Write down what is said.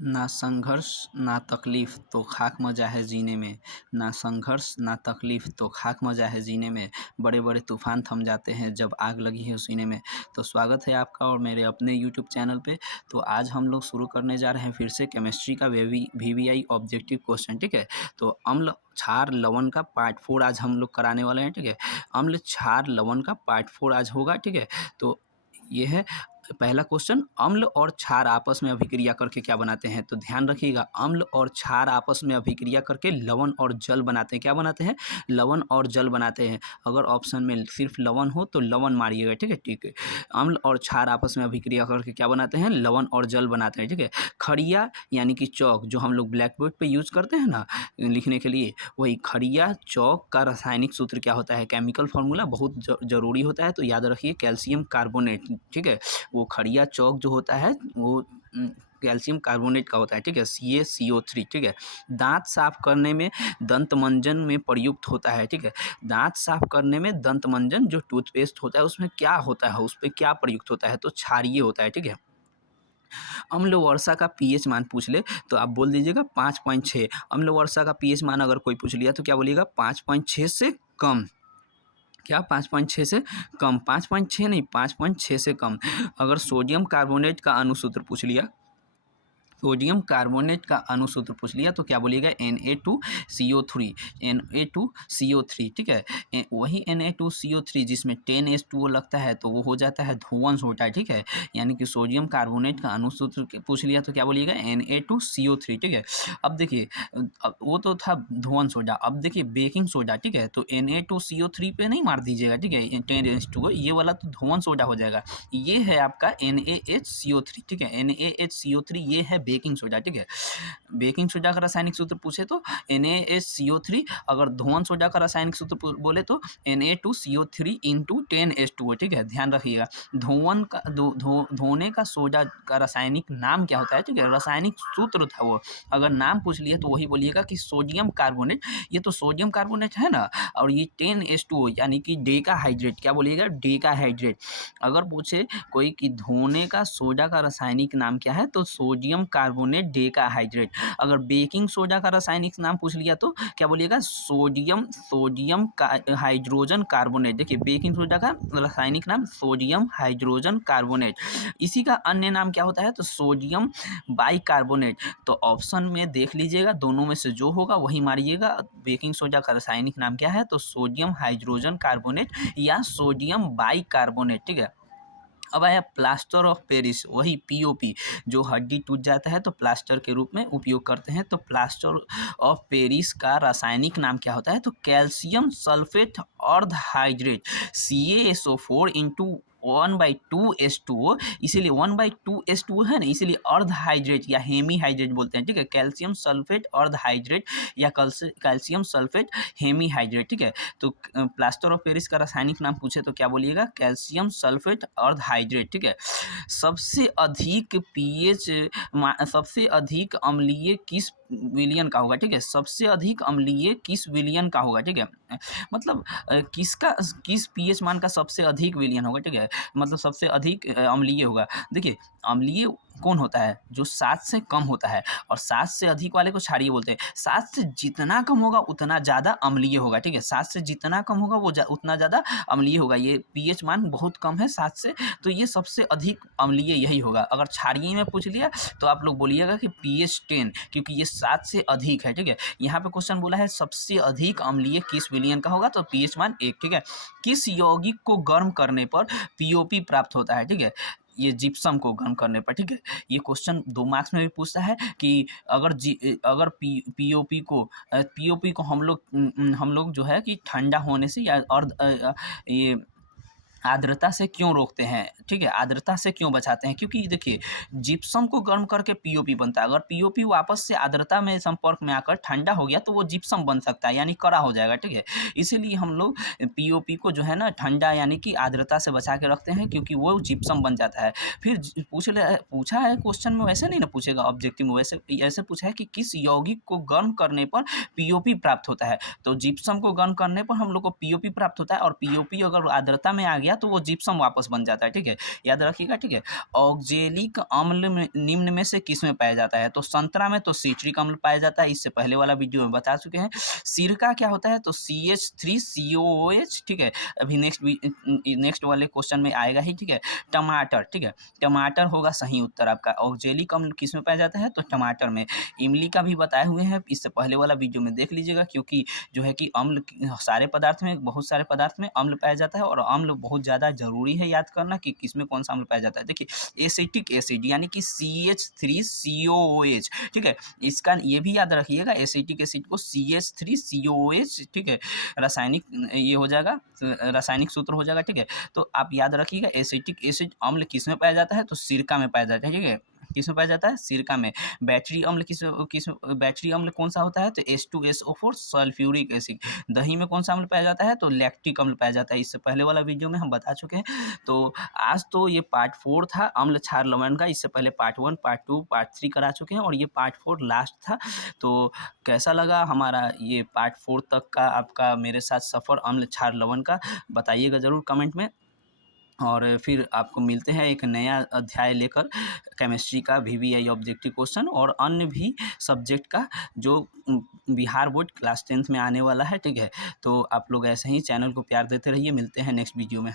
ना संघर्ष ना तकलीफ़ तो खाक मज़ा है जीने में, ना संघर्ष ना तकलीफ़ तो खाक मज़ा है जीने में, बड़े बड़े तूफ़ान थम जाते हैं जब आग लगी है सीने में। तो स्वागत है आपका और मेरे अपने यूट्यूब चैनल पे। तो आज हम लोग शुरू करने जा रहे हैं फिर से केमिस्ट्री का वीवीआई ऑब्जेक्टिव क्वेश्चन, ठीक है। तो अम्ल क्षार लवण का पार्ट 4 आज हम लोग कराने वाले हैं, ठीक है। अम्ल क्षार लवण का पार्ट 4 आज होगा, ठीक है। तो ये है पहला क्वेश्चन, अम्ल और क्षार आपस में अभिक्रिया करके क्या बनाते हैं। तो ध्यान रखिएगा, अम्ल और क्षार आपस में अभिक्रिया करके लवण और जल बनाते हैं। क्या बनाते हैं? लवण और जल बनाते हैं। अगर ऑप्शन में सिर्फ लवण हो तो लवण मारिएगा, ठीक है। ठीक है, अम्ल और क्षार आपस में अभिक्रिया करके क्या बनाते हैं? लवण और जल बनाते हैं, ठीक है। खड़िया यानी कि चौक, जो हम लोग ब्लैक बोर्ड पर यूज करते हैं ना लिखने के लिए, वही खड़िया चौक का रासायनिक सूत्र क्या होता है? केमिकल फार्मूला बहुत जरूरी होता है, तो याद रखिए कैल्शियम कार्बोनेट, ठीक है। वो खड़िया चौक जो होता है वो कैल्शियम कार्बोनेट का होता है, ठीक है। CaCO3, ठीक है। दांत साफ करने में दंत मंजन में प्रयुक्त होता है, ठीक है। दांत साफ करने में दंत मंजन जो टूथपेस्ट होता है उसमें क्या होता है, उस पर क्या प्रयुक्त होता है? तो क्षारीय होता है, ठीक है। अम्ल वर्षा का पीएच मान पूछ ले तो आप बोल दीजिएगा 5.6। अम्ल वर्षा का पीएच मान अगर कोई पूछ लिया तो क्या बोलिएगा? 5.6 से कम। क्या? 5.6 से कम, 5.6 नहीं, 5.6 से कम। अगर सोडियम कार्बोनेट का अणुसूत्र पूछ लिया, सोडियम कार्बोनेट का अणुसूत्र पूछ लिया तो क्या बोलिएगा? Na2CO3, Na2CO3, ठीक है। वही Na2CO3 जिसमें 10H2O लगता है तो वो हो जाता है धुआं सोडा, ठीक है। यानी कि सोडियम कार्बोनेट का अणुसूत्र पूछ लिया तो क्या बोलिएगा? Na2CO3, ठीक है। अब देखिए, अब वो तो था धुआं सोडा, अब देखिए बेकिंग सोडा, ठीक है। तो Na2CO3 पे नहीं मार दीजिएगा, ठीक है। 10H2O ये वाला तो धुआं सोडा हो जाएगा। ये है आपका NaHCO3, ठीक है। NaHCO3 ये है बेकिंग सोडा, ठीक है। बेकिंग सोडा का रासायनिक सूत्र पूछे तो NaHCO3, अगर धुआं सोडा का रासायनिक सूत्र बोले तो Na2CO3 इंटू 10H2O, ठीक है। ध्यान रखिएगा, धुआं का धोने का सोडा का रासायनिक नाम क्या होता है, ठीक है। रासायनिक सूत्र था वो, अगर नाम पूछ लिए तो वही बोलिएगा कि सोडियम कार्बोनेट। ये तो सोडियम कार्बोनेट है ना, और ये 10H2O यानी कि डेकाहाइड्रेट, क्या बोलिएगा? डेकाहाइड्रेट। अगर पूछे कोई कि धोने का सोडा का रासायनिक नाम क्या है तो सोडियम कार्बोनेट डेकाहाइड्रेट। अगर बेकिंग सोडा का रासायनिक नाम पूछ लिया तो क्या बोलिएगा? Sodium hydrogen carbonate. देखिए बेकिंग सोडा का रासायनिक नाम सोडियम हाइड्रोजन कार्बोनेट। इसी का अन्य नाम क्या होता है? तो सोडियम बाइकार्बोनेट। तो ऑप्शन में देख लीजिएगा, दोनों में से जो होगा वही मारिएगा। बेकिंग सोडा का रासायनिक नाम क्या है? तो सोडियम हाइड्रोजन कार्बोनेट या सोडियम बाइकार्बोनेट, ठीक है। अब आया प्लास्टर ऑफ पेरिस, वही पीओपी, जो हड्डी टूट जाता है तो प्लास्टर के रूप में उपयोग करते हैं। तो प्लास्टर ऑफ पेरिस का रासायनिक नाम क्या होता है? तो कैल्शियम सल्फेट अर्ध हाइड्रेट, CaSO4 इंटू 1/2H2O, इसीलिए 1/2H2O है ना, इसीलिए अर्ध हाइड्रेट या हेमी हाइड्रेट बोलते हैं, ठीक है। कैल्शियम सल्फेट अर्ध हाइड्रेट या कैल्शियम सल्फेट हेमी हाइड्रेट, ठीक है। तो प्लास्टर ऑफ पेरिस का रासायनिक नाम पूछे तो क्या बोलिएगा? कैल्शियम सल्फेट अर्ध हाइड्रेट, ठीक है। सबसे अधिक पीएच, सबसे अधिक अम्लीय किस विलियन का होगा, ठीक है। सबसे अधिक अम्लीय किस विलियन का होगा, ठीक है। मतलब किस पीएच मान का सबसे अधिक विलियन होगा, ठीक है। मतलब सबसे अधिक अम्लीय होगा। देखिए अम्लीय कौन होता है? जो 7 से कम होता है, और 7 से अधिक वाले को क्षारीय बोलते हैं। 7 से जितना कम होगा उतना ज़्यादा अम्लीय होगा, ठीक है। 7 से जितना कम होगा वो उतना ज़्यादा अम्लीय होगा। ये पीएच मान बहुत कम है 7 से, तो ये सबसे अधिक अम्लीय यही होगा। अगर क्षारीय में पूछ लिया तो आप लोग बोलिएगा कि pH 10, क्योंकि ये 7 से अधिक है, ठीक है। यहाँ पे क्वेश्चन बोला है सबसे अधिक अम्लीय किस विलियन का होगा, तो pH मान 1, ठीक है। किस यौगिक को गर्म करने पर पीओपी प्राप्त होता है, ठीक है। ये जिप्सम को गर्म करने पर, ठीक है। ये क्वेश्चन 2 मार्क्स में भी पूछता है कि अगर पीओपी को हम लोग जो है कि ठंडा होने से या ये आर्द्रता से क्यों रोकते हैं, ठीक है। आर्द्रता से क्यों बचाते हैं? क्योंकि देखिए जिप्सम को गर्म करके पीओपी बनता है। अगर पीओपी वापस से आर्द्रता में संपर्क में आकर ठंडा हो गया तो वो जिप्सम बन सकता है, यानी कड़ा हो जाएगा, ठीक है। इसीलिए हम लोग पीओपी को जो है ना ठंडा यानी कि आर्द्रता से बचा के रखते हैं, क्योंकि वो जिप्सम बन जाता है। फिर पूछा है क्वेश्चन में, वैसे नहीं ना पूछेगा ऑब्जेक्टिव में, वैसे ऐसे पूछा है कि किस यौगिक को गर्म करने पर पीओपी प्राप्त होता है। तो जिप्सम को गर्म करने पर हम लोग को पीओपी प्राप्त होता है, और पीओपी अगर आर्द्रता में आ गया गया तो वो जिप्सम वापस बन जाता है, ठीक है, याद रखिएगा, ठीक है। ऑक्जेलिक अम्ल में निम्न में से किस में पाया जाता है? तो संतरा में तो सिट्रिक अम्ल पाया जाता है, इससे पहले वाला वीडियो में बता चुके हैं। सिरका क्या होता है? तो CH3COOH, ठीक है। अभी नेक्स्ट वाले क्वेश्चन में आएगा ही, ठीक है। टमाटर, ठीक है, टमाटर होगा सही उत्तर आपका। ऑक्जेलिक अम्ल किस में पाया जाता है? तो टमाटर में। इमली का भी बताए हुए हैं, इससे पहले वाला वीडियो में देख लीजिएगा, क्योंकि जो है कि अम्ल सारे पदार्थ में, बहुत सारे पदार्थ में अम्ल पाया जाता है, और अम्ल बहुत ज़्यादा जरूरी है याद करना कि किसमें कौन सा अम्ल पाया जाता है। देखिए एसिटिक एसिड यानी कि CH3COOH, ठीक है, इसका ये भी याद रखिएगा, एसिटिक एसिड को CH3COOH, ठीक है, रासायनिक ये हो जाएगा, रासायनिक सूत्र हो जाएगा, ठीक है। तो आप याद रखिएगा एसिटिक एसिड अम्ल किस में पाया जाता है? तो सिरका में पाया जाता है, ठीक है, किस में पाया जाता है? सिरका में। बैटरी अम्ल बैटरी अम्ल कौन सा होता है? तो H2SO4 सल्फ्यूरिक एसिड। दही में कौन सा अम्ल पाया जाता है? तो लैक्टिक अम्ल पाया जाता है, इससे पहले वाला वीडियो में हम बता चुके हैं। तो आज तो ये पार्ट 4 था अम्ल क्षार लवण का, इससे पहले पार्ट 1, पार्ट 2, पार्ट 3 करा चुके हैं, और ये पार्ट 4 लास्ट था। तो कैसा लगा हमारा ये पार्ट 4 तक का आपका मेरे साथ सफ़र अम्ल क्षार लवण का? बताइएगा ज़रूर कमेंट में। और फिर आपको मिलते हैं एक नया अध्याय लेकर, केमिस्ट्री का VVI ऑब्जेक्टिव क्वेश्चन और अन्य भी सब्जेक्ट का, जो बिहार बोर्ड क्लास 10th में आने वाला है, ठीक है। तो आप लोग ऐसे ही चैनल को प्यार देते रहिए, मिलते हैं नेक्स्ट वीडियो में।